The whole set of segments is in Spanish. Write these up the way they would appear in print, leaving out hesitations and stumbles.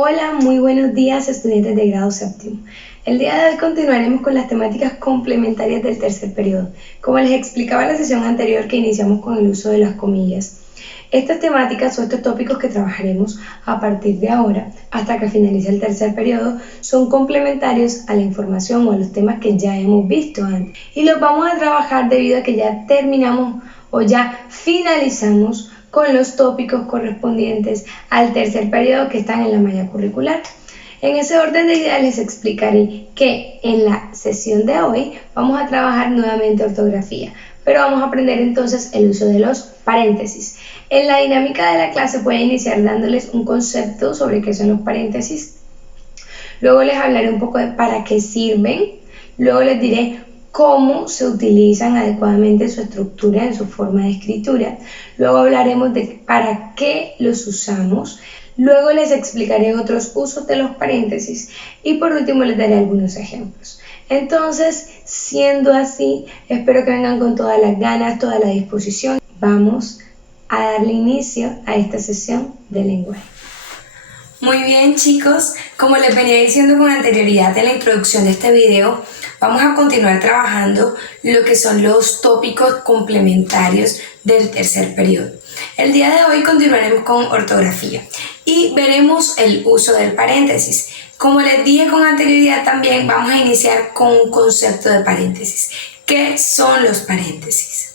Hola, muy buenos días estudiantes de grado séptimo. El día de hoy continuaremos con las temáticas complementarias del tercer periodo. Como les explicaba en la sesión anterior que iniciamos con el uso de las comillas, estas temáticas o estos tópicos que trabajaremos a partir de ahora hasta que finalice el tercer periodo son complementarios a la información o a los temas que ya hemos visto antes y los vamos a trabajar debido a que ya terminamos o ya finalizamos con los tópicos correspondientes al tercer periodo que están en la malla curricular. En ese orden de ideas les explicaré que en la sesión de hoy vamos a trabajar nuevamente ortografía, pero vamos a aprender entonces el uso de los paréntesis. En la dinámica de la clase voy a iniciar dándoles un concepto sobre qué son los paréntesis, luego les hablaré un poco de para qué sirven, luego les diré cómo se utilizan adecuadamente su estructura en su forma de escritura. Luego hablaremos de para qué los usamos. Luego les explicaré otros usos de los paréntesis y por último les daré algunos ejemplos. Entonces, siendo así, espero que vengan con todas las ganas, toda la disposición. Vamos a darle inicio a esta sesión de lenguaje. Muy bien, chicos, como les venía diciendo con anterioridad en la introducción de este video, vamos a continuar trabajando lo que son los tópicos complementarios del tercer periodo. El día de hoy continuaremos con ortografía y veremos el uso del paréntesis. Como les dije con anterioridad también, vamos a iniciar con un concepto de paréntesis. ¿Qué son los paréntesis?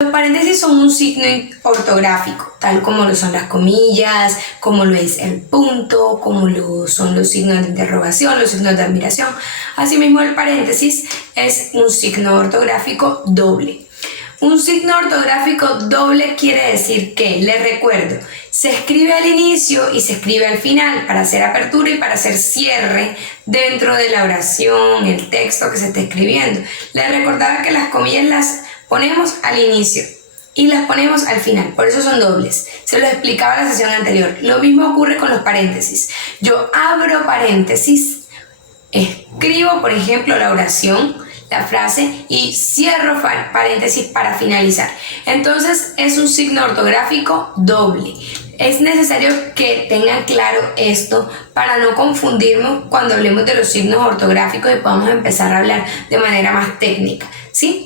Los paréntesis son un signo ortográfico, tal como lo son las comillas, como lo es el punto, como lo son los signos de interrogación, los signos de admiración. Asimismo, el paréntesis es un signo ortográfico doble. Un signo ortográfico doble quiere decir que, les recuerdo, se escribe al inicio y se escribe al final para hacer apertura y para hacer cierre dentro de la oración, el texto que se está escribiendo. Les recordaba que las comillas las ponemos al inicio y las ponemos al final, por eso son dobles. Se los explicaba en la sesión anterior. Lo mismo ocurre con los paréntesis. Yo abro paréntesis, escribo, por ejemplo, la oración, la frase y cierro paréntesis para finalizar. Entonces es un signo ortográfico doble. Es necesario que tengan claro esto para no confundirnos cuando hablemos de los signos ortográficos y podamos empezar a hablar de manera más técnica, ¿sí?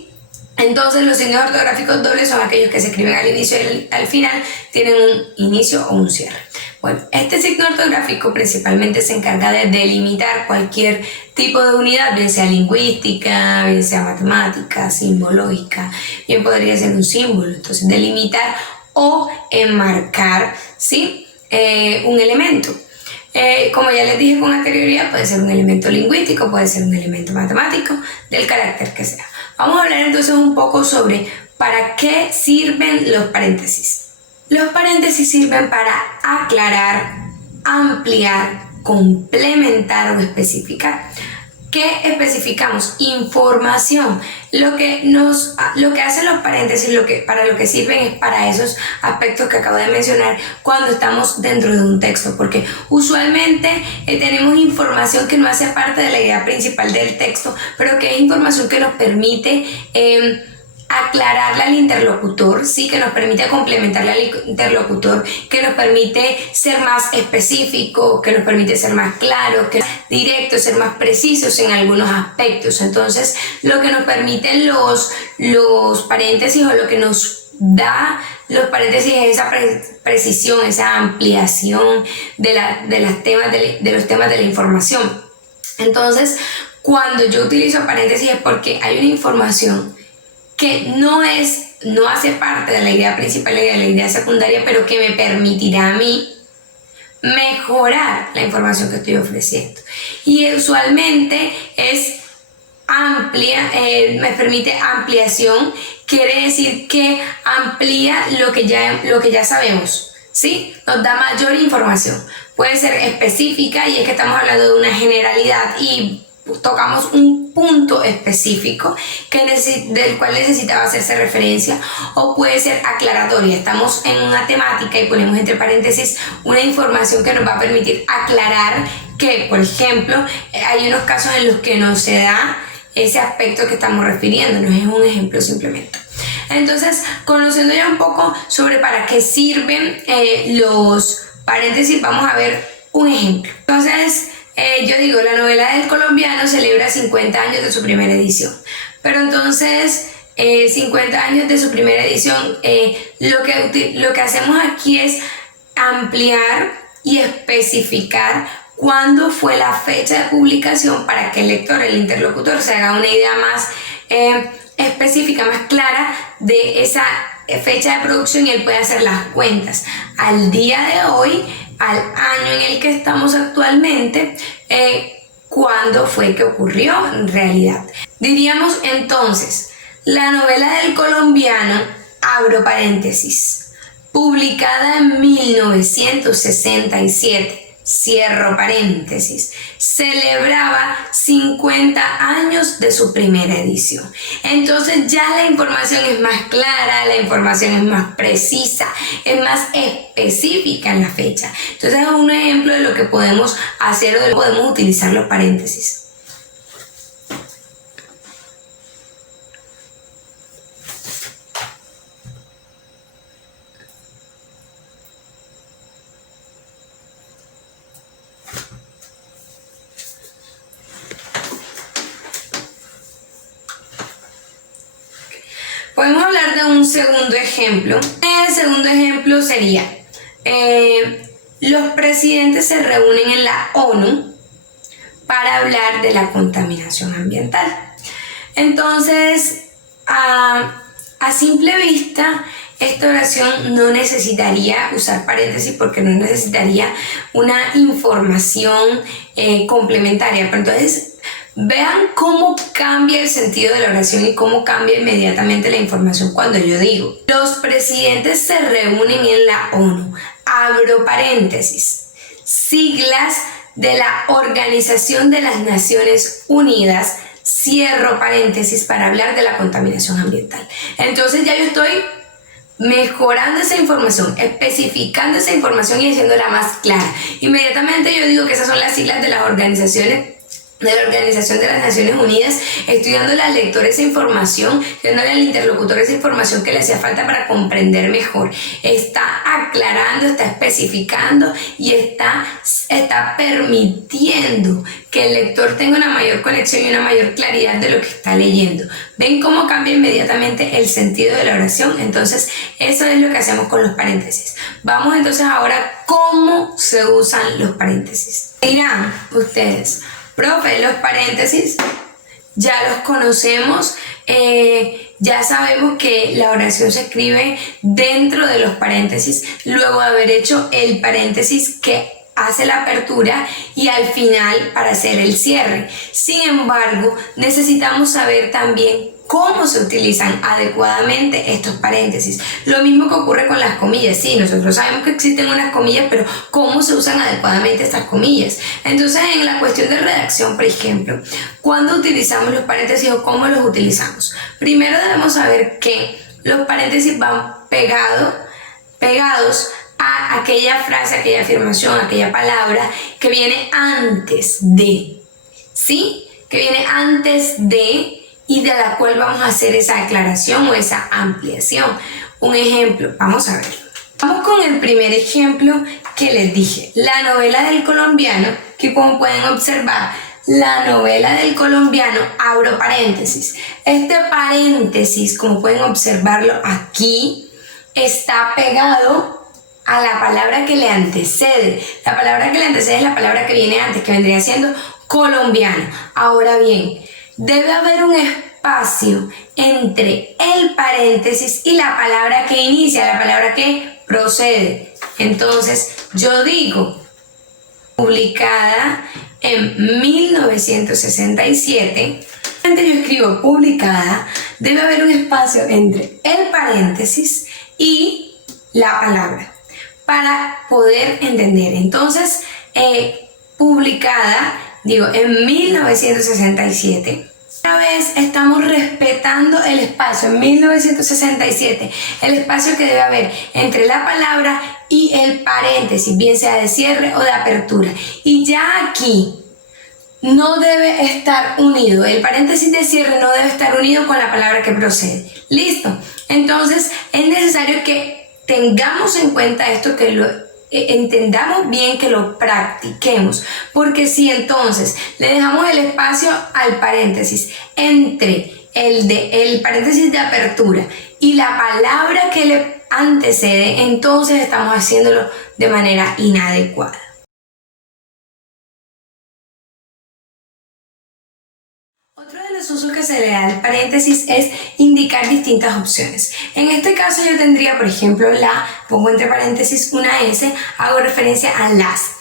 Entonces los signos ortográficos dobles son aquellos que se escriben al inicio y al final, tienen un inicio o un cierre. Bueno, este signo ortográfico principalmente se encarga de delimitar cualquier tipo de unidad, bien sea lingüística, bien sea matemática, simbológica, bien podría ser un símbolo. Entonces delimitar o enmarcar, ¿sí? Un elemento. Como ya les dije con anterioridad, puede ser un elemento lingüístico, puede ser un elemento matemático, del carácter que sea. Vamos a hablar entonces un poco sobre para qué sirven los paréntesis. Los paréntesis sirven para aclarar, ampliar, complementar o especificar. ¿Qué especificamos? Información. Lo que hacen los paréntesis, para lo que sirven es para esos aspectos que acabo de mencionar cuando estamos dentro de un texto, porque usualmente tenemos información que no hace parte de la idea principal del texto, pero que es información que nos permite aclararle al interlocutor, sí, que nos permite complementarle al interlocutor, que nos permite ser más específico, que nos permite ser más claro, que directo, ser más precisos en algunos aspectos. Entonces, lo que nos permiten los paréntesis o lo que nos da los paréntesis es esa precisión, esa ampliación de los temas de la información. Entonces, cuando yo utilizo paréntesis es porque hay una información que no hace parte de la idea principal y de la idea secundaria, pero que me permitirá a mí mejorar la información que estoy ofreciendo. Y usualmente es amplia, me permite ampliación, quiere decir que amplía lo que ya sabemos, ¿sí? Nos da mayor información. Puede ser específica y es que estamos hablando de una generalidad y tocamos un punto específico del cual necesitaba hacerse referencia, o puede ser aclaratoria. Estamos en una temática y ponemos entre paréntesis una información que nos va a permitir aclarar que, por ejemplo, hay unos casos en los que no se da ese aspecto que estamos refiriéndonos. Es un ejemplo simplemente. Entonces, conociendo ya un poco sobre para qué sirven los paréntesis, vamos a ver un ejemplo. Entonces, yo digo, la novela del colombiano celebra 50 años de su primera edición. Pero entonces, 50 años de su primera edición, lo que hacemos aquí es ampliar y especificar cuándo fue la fecha de publicación para que el lector, el interlocutor, se haga una idea más específica, más clara de esa fecha de producción y él puede hacer las cuentas al día de hoy, al año en el que estamos actualmente, cuándo fue que ocurrió en realidad. Diríamos entonces, la novela del colombiano, abro paréntesis, publicada en 1967, cierro paréntesis, celebraba 50 años de su primera edición. Entonces ya la información es más clara, la información es más precisa, es más específica en la fecha. Entonces es un ejemplo de lo que podemos hacer o de lo que podemos utilizar los paréntesis. Podemos hablar de un segundo ejemplo. El segundo ejemplo sería, los presidentes se reúnen en la ONU para hablar de la contaminación ambiental. Entonces, a simple vista, esta oración no necesitaría usar paréntesis porque no necesitaría una información complementaria. Pero entonces, vean cómo cambia el sentido de la oración y cómo cambia inmediatamente la información cuando yo digo los presidentes se reúnen en la ONU, abro paréntesis, siglas de la Organización de las Naciones Unidas, cierro paréntesis, para hablar de la contaminación ambiental. Entonces ya yo estoy mejorando esa información, especificando esa información y haciéndola más clara. Inmediatamente yo digo que esas son las siglas de las organizaciones de la Organización de las Naciones Unidas, estoy dándole al lector esa información, dándole al interlocutor esa información que le hacía falta para comprender mejor. Está aclarando, está especificando y está permitiendo que el lector tenga una mayor conexión y una mayor claridad de lo que está leyendo. ¿Ven cómo cambia inmediatamente el sentido de la oración? Entonces, eso es lo que hacemos con los paréntesis. Vamos entonces ahora cómo se usan los paréntesis. Dirán ustedes, profe, los paréntesis ya los conocemos, ya sabemos que la oración se escribe dentro de los paréntesis, luego de haber hecho el paréntesis que hace la apertura y al final para hacer el cierre. Sin embargo, necesitamos saber también cómo se utilizan adecuadamente estos paréntesis. Lo mismo que ocurre con las comillas. Sí, nosotros sabemos que existen unas comillas, pero ¿cómo se usan adecuadamente estas comillas? Entonces, en la cuestión de redacción, por ejemplo, ¿cuándo utilizamos los paréntesis o cómo los utilizamos? Primero debemos saber que los paréntesis van pegados a aquella frase, aquella afirmación, aquella palabra que viene antes de, ¿sí? Que viene antes de y de la cual vamos a hacer esa aclaración o esa ampliación. Un ejemplo, vamos a ver. Vamos con el primer ejemplo que les dije. La novela del colombiano, que como pueden observar, la novela del colombiano, abro paréntesis. Este paréntesis, como pueden observarlo aquí, está pegado a la palabra que le antecede. La palabra que le antecede es la palabra que viene antes, que vendría siendo colombiano. Ahora bien, debe haber un espacio entre el paréntesis y la palabra que inicia, la palabra que procede. Entonces, yo digo, publicada en 1967, yo escribo publicada, debe haber un espacio entre el paréntesis y la palabra para poder entender. Entonces, publicada, digo, en 1967. Una vez estamos respetando el espacio, en 1967, el espacio que debe haber entre la palabra y el paréntesis, bien sea de cierre o de apertura. Y ya aquí no debe estar unido, el paréntesis de cierre no debe estar unido con la palabra que procede. ¿Listo? Entonces es necesario que tengamos en cuenta esto, que lo entendamos bien, que lo practiquemos, porque si entonces le dejamos el espacio al paréntesis entre el paréntesis de apertura y la palabra que le antecede, entonces estamos haciéndolo de manera inadecuada. Otro de los usos que se le da al paréntesis es indicar distintas opciones. En este caso yo tendría, por ejemplo, pongo entre paréntesis una S, hago referencia a las.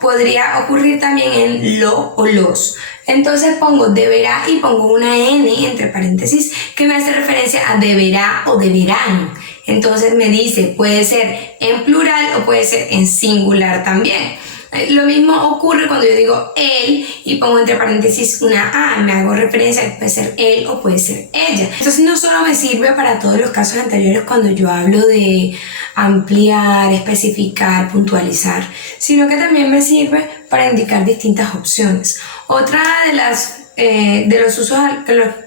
Podría ocurrir también en lo o los. Entonces pongo deberá y pongo una N entre paréntesis que me hace referencia a deberá o deberán. Entonces me dice, puede ser en plural o puede ser en singular también. Lo mismo ocurre cuando yo digo él y pongo entre paréntesis una A, me hago referencia a que puede ser él o puede ser ella. Entonces no solo me sirve para todos los casos anteriores cuando yo hablo de ampliar, especificar, puntualizar, sino que también me sirve para indicar distintas opciones. Otra de los usos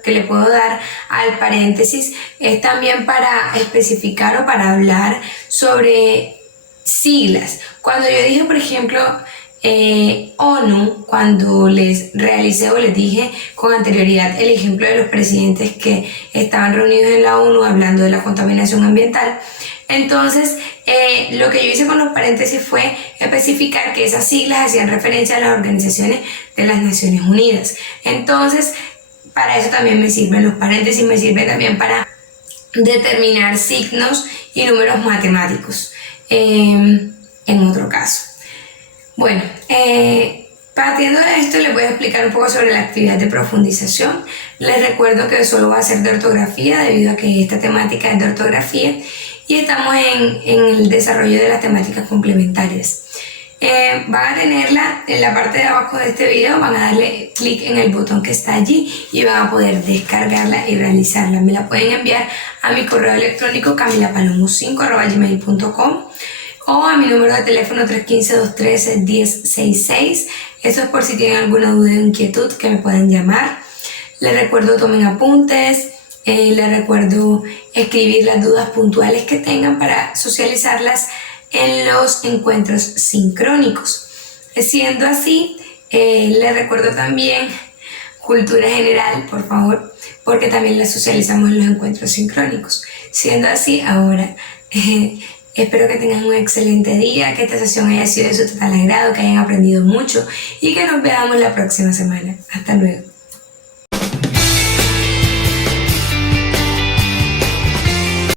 que le puedo dar al paréntesis es también para especificar o para hablar sobre siglas. Cuando yo dije, por ejemplo, ONU, cuando les realicé o les dije con anterioridad el ejemplo de los presidentes que estaban reunidos en la ONU hablando de la contaminación ambiental, entonces lo que yo hice con los paréntesis fue especificar que esas siglas hacían referencia a las organizaciones de las Naciones Unidas. Entonces, para eso también me sirven los paréntesis, me sirve también para determinar signos y números matemáticos. En otro caso. Bueno, partiendo de esto les voy a explicar un poco sobre la actividad de profundización. Les recuerdo que solo va a ser de ortografía debido a que esta temática es de ortografía y estamos en el desarrollo de las temáticas complementarias. Van a tenerla en la parte de abajo de este video, van a darle clic en el botón que está allí y van a poder descargarla y realizarla. Me la pueden enviar a mi correo electrónico camilapalomo5@gmail.com o a mi número de teléfono 315-213-1066. Eso es por si tienen alguna duda o inquietud que me puedan llamar. Les recuerdo tomen apuntes, les recuerdo escribir las dudas puntuales que tengan para socializarlas en los encuentros sincrónicos. Siendo así, les recuerdo también cultura general, por favor, porque también la socializamos en los encuentros sincrónicos. Siendo así, ahora espero que tengan un excelente día, que esta sesión haya sido de su total agrado, que hayan aprendido mucho y que nos veamos la próxima semana. Hasta luego.